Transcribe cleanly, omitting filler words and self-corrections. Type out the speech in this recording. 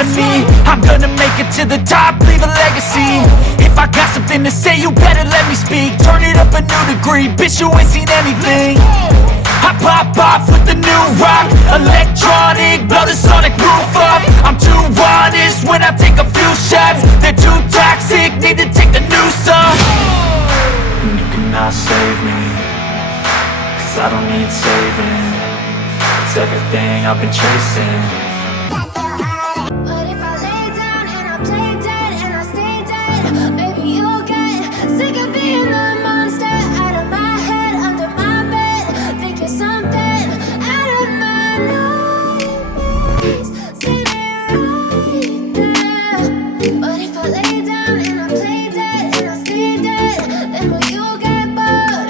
front of me. I'm gonna make it to the top, leave a legacy. If I got something to say, you better let me speak. Turn it up a new degree, bitch, you ain't seen anything. I pop off with the new rock, electronic, blow the sonic roof up. I'm too honest when I take a few shots. They're too toxic, need to take the noose off. And you cannot save me, 'cause I don't need saving. It's everything I've been chasing.